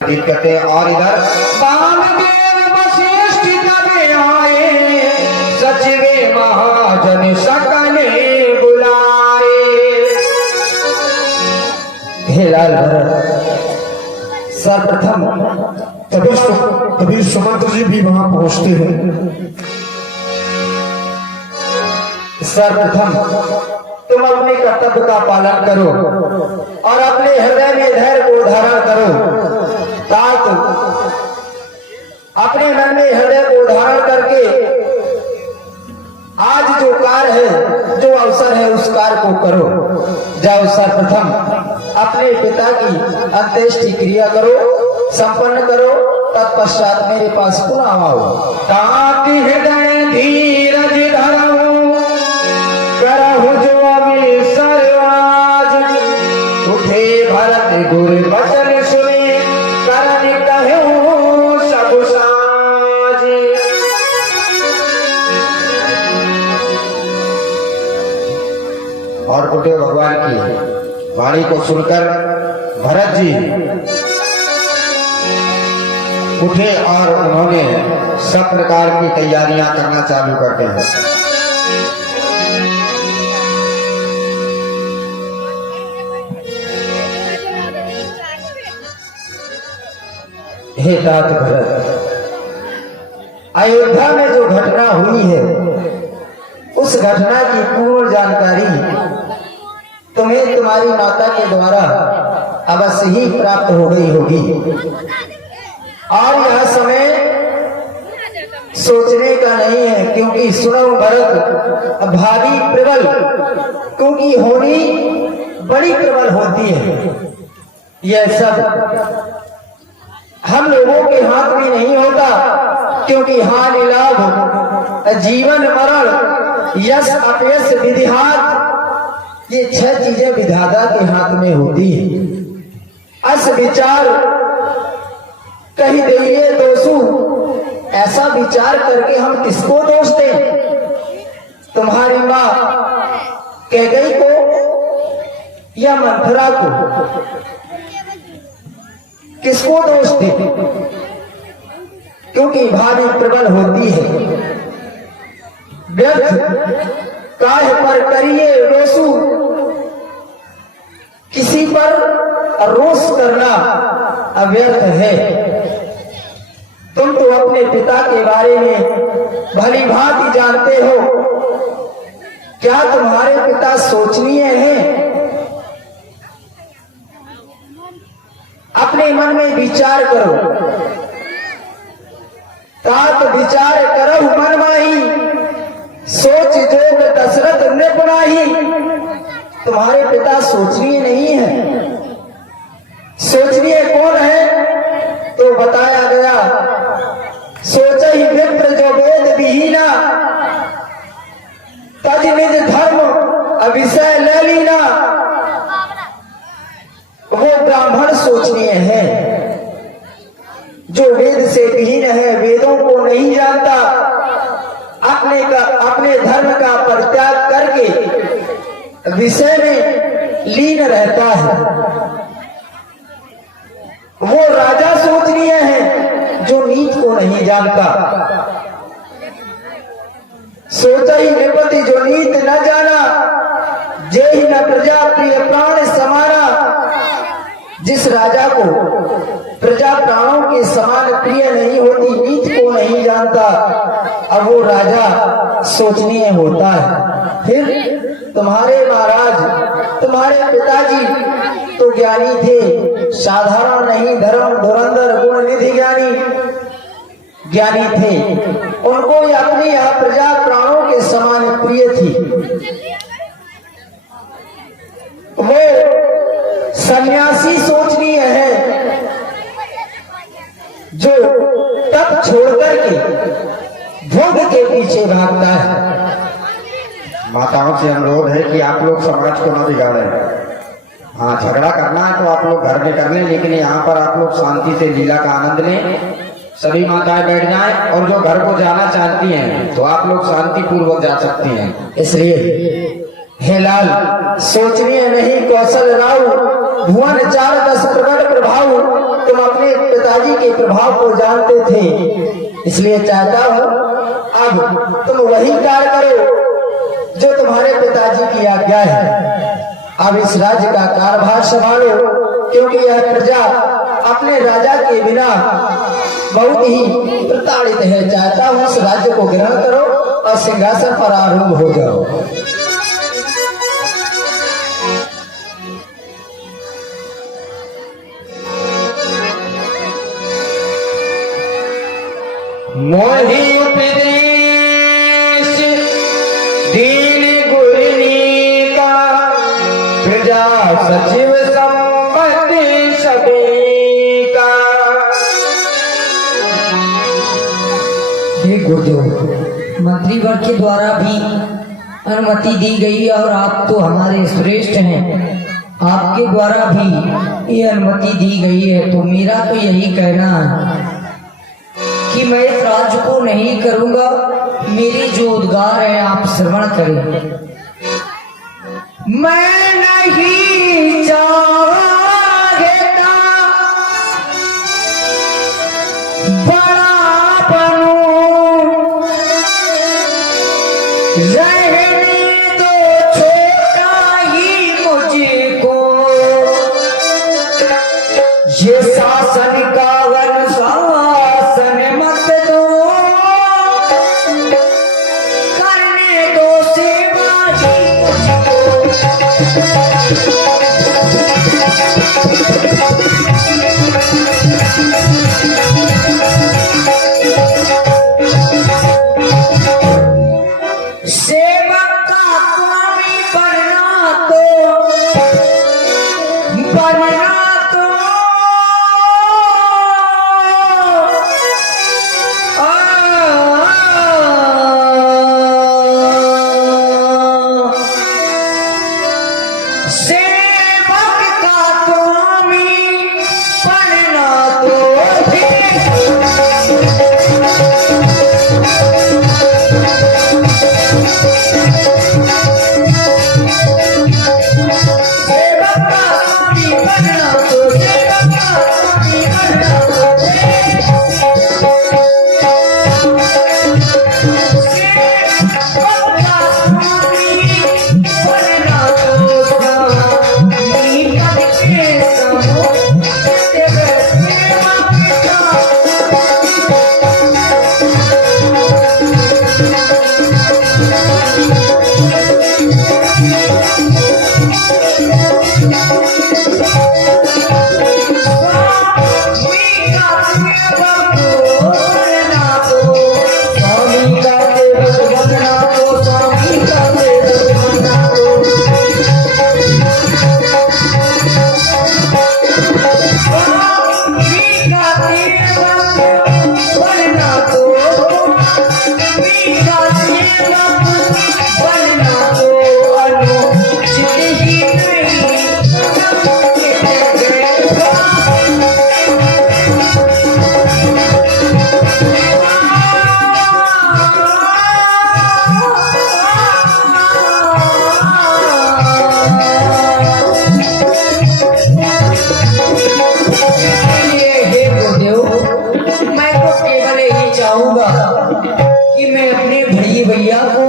कहते हैं। और इधर वामदेव वशिष्ठ तब आए, सचिवे महाजन सकले बुलाए। हे लाल भरत, सर्वप्रथम तभी सुमंत्र जी भी वहां पहुंचते हैं। सर्वप्रथम तुम अपने कर्तव्य का पालन करो और अपने हृदय में धैर्य को धारण करो। तात अपने मन में हृदय को धारण करके आज जो कार्य है, जो अवसर है, उस कार्य को करो। जाओ सर्वप्रथम अपने पिता की अंत्येष्टि क्रिया करो, संपन्न करो, तत्पश्चात मेरे पास पुनः आओ। ताकि हृदय धीरज धरऊं, करहु जो अमिल सरवाज। उठे भरत गुर वचन सुने, करन कहूं सब साज। और उठे भगवान की वाणी को सुनकर भरत जी उठे और उन्होंने सब प्रकार की तैयारियां करना चालू करते हैं। हे तात भरत, अयोध्या में जो घटना हुई है उस घटना की पूर्ण जानकारी तुम्हें तुम्हारी माता के द्वारा अवश्य ही प्राप्त हो गई होगी। और यह समय सोचने का नहीं है, क्योंकि सुनो भरत, भावी प्रबल क्योंकि होनी बड़ी प्रबल होती है। यह सब हम लोगों के हाथ में नहीं होता, क्योंकि हानि लाभ, जीवन मरण, यश अपयश, विधिहात, ये 6 चीजें विधाता के हाथ में होती है। अस विचार कही देइए दोषु, ऐसा विचार करके हम किसको दोष दें? तुम्हारी माँ कैकेयी को या मंथरा को? किसको दोष दें? क्योंकि भावी प्रबल होती है। व्यर्थ काहे पर करिए रोसु, किसी पर रोष करना अव्यर्थ है। तुम तो अपने पिता के बारे में भली भांति जानते हो। क्या तुम्हारे पिता सोचनीय हैं? अपने मन में विचार करो। तात विचार करो मन माही, सोच जोग दशरथ नृपनाही। तुम्हारे पिता सोचनीय नहीं है। सोचनीय कौन है? तो बताया गया, सोच ही विप्र जो वेद विहीना, तज निज धर्म अविषय ले लीना। वो ब्राह्मण सोचनीय है जो वेद से विहीन है, वेदों को नहीं जानता, अपने धर्म का परित्याग करके विषय में लीन रहता है। वो राजा सोचनीय है जो नीच को नहीं जानता। सोचा ही निपति जो नीत न जाना, जे ही न प्रजा प्रिय प्राण समाना। जिस राजा को प्रजा प्राणों के समान प्रिय नहीं होती, नीत को नहीं जानता, अब वो राजा सोचनीय होता है। फिर तुम्हारे महाराज, तुम्हारे पिताजी तो ज्ञानी थे, साधारण नहीं, धर्म धुरंधर गुण निधि ज्ञानी थे। उनको अपनी यह प्रजा प्राणों के समान प्रिय थी। वो सन्यासी सोचनीय है जो तप छोड़कर के भोग के पीछे भागता है। माताओं से अनुरोध है कि आप लोग समाज को न बिगाड़ें। हाँ, झगड़ा करना है तो आप लोग घर में कर लें, लेकिन यहाँ पर आप लोग शांति से लीला का आनंद लें। सभी माताएं बैठ जाएं और जो घर को जाना चाहती हैं तो आप लोग शांति पूर्वक जा सकती हैं। इसलिए हे लाल, सोचनीय नहीं कौशल राव, भुवन 4 10 प्रगट प्रभाव। तुम अपने पिताजी के प्रभाव को जानते थे, इसलिए चाहता हूँ अब तुम वही कार्य करो जो तुम्हारे पिताजी की आज्ञा है। अब इस राज्य का कारभार संभालो, क्योंकि यह प्रजा अपने राजा के बिना बहुत ही प्रताड़ित है। चाहता हूँ इस राज्य को ग्रहण करो और सिंहासन पर आरूढ़ हो जाओ। मोहि उपदेश दीन गुरनी का, प्रजा सचिव संपत्ति सभी का। हे गुरुदेव, मंत्री वर्ग के द्वारा भी अनुमति दी गई और आप तो हमारे श्रेष्ठ हैं, आपके द्वारा भी ये अनुमति दी गई है। तो मेरा तो यही कहना है कि मैं इस राज्य को नहीं करूंगा। मेरे जो उद्गार है आप श्रवण करें। मैं नहीं चाहता बड़ा बनूं, रहने दो छोटा ही मुझको, ये शासन का अनुशासन मत दो, करने दो सेवा ही सेवक का स्वामी बनना तो सेवक का स्वामी बनना तो सेवक का स्वामी बनना तो सेवक का स्वामी बनना कि मैं अपने भई भैया को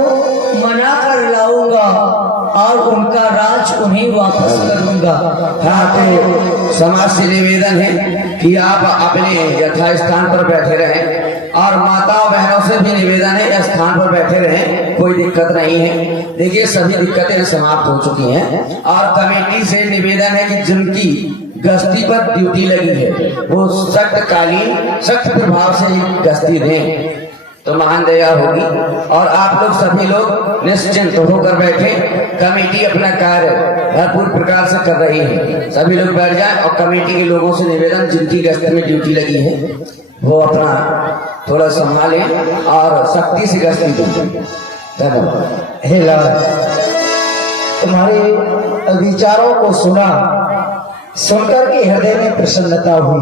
मना कर लाऊंगा और उनका राज उन्हें वापस करूंगा। हाँ, तो समाज से निवेदन है कि आप अपने यथास्थान पर बैठे रहें और माताओं बहनों से भी निवेदन है स्थान पर बैठे रहें, कोई दिक्कत नहीं है। देखिए सभी दिक्कतें समाप्त हो चुकी हैं और कमेटी से निवेदन है कि जिनकी गश्ती पर ड्यूटी लगी है वो सख्त प्रभाव से गश्ती दें तो महान दया होगी। और आप लोग सभी लोग निश्चिंत होकर बैठे, कमेटी अपना कार्य भरपूर प्रकार से कर रही है। सभी लोग बैठ जाएं और कमेटी के लोगों से निवेदन जिनकी गश्ती में ड्यूटी लगी है वो अपना थोड़ा संभालें और सख्ती से गश्ती दें। धन्यवाद। हे लाल, तुम्हारे विचारों को सुना, सुनकर के हृदय में प्रसन्नता हुई,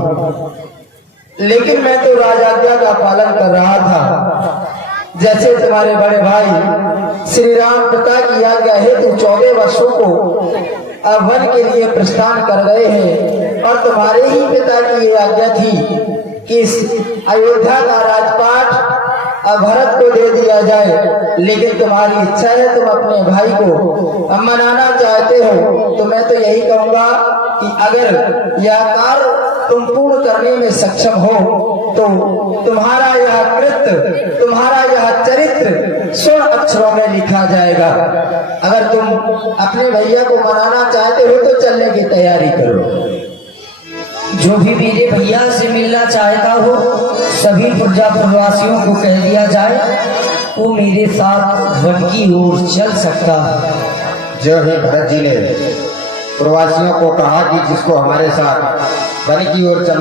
लेकिन मैं तो राजाज्ञा का पालन कर रहा था। जैसे तुम्हारे बड़े भाई श्री राम पिता की आज्ञा हेतु 14 वर्षों को वन के लिए प्रस्थान कर गए हैं और तुम्हारे ही पिता की ये आज्ञा थी कि इस अयोध्या का राजपाट भरत को दे दिया जाए, लेकिन तुम्हारी इच्छा है, तुम अपने भाई को मनाना चाहते हो। तो मैं तो यही कहूंगा कि अगर यह कार्य तुम पूर्ण करने में सक्षम हो तो तुम्हारा यह कृत्य, तुम्हारा यह चरित्र स्वर्ण अक्षरों में लिखा जाएगा। अगर तुम अपने भैया को मनाना चाहते हो तो चलने की तैयारी करो। जो भी मेरे भैया से मिलना चाहता हो सभी प्रजापुरवासियों को कह दिया जाए वो मेरे साथ वन की ओर चल सकता है। जो ही भरत जी ने प्रवासियों को कहा कि जिसको हमारे साथ वन की ओर चल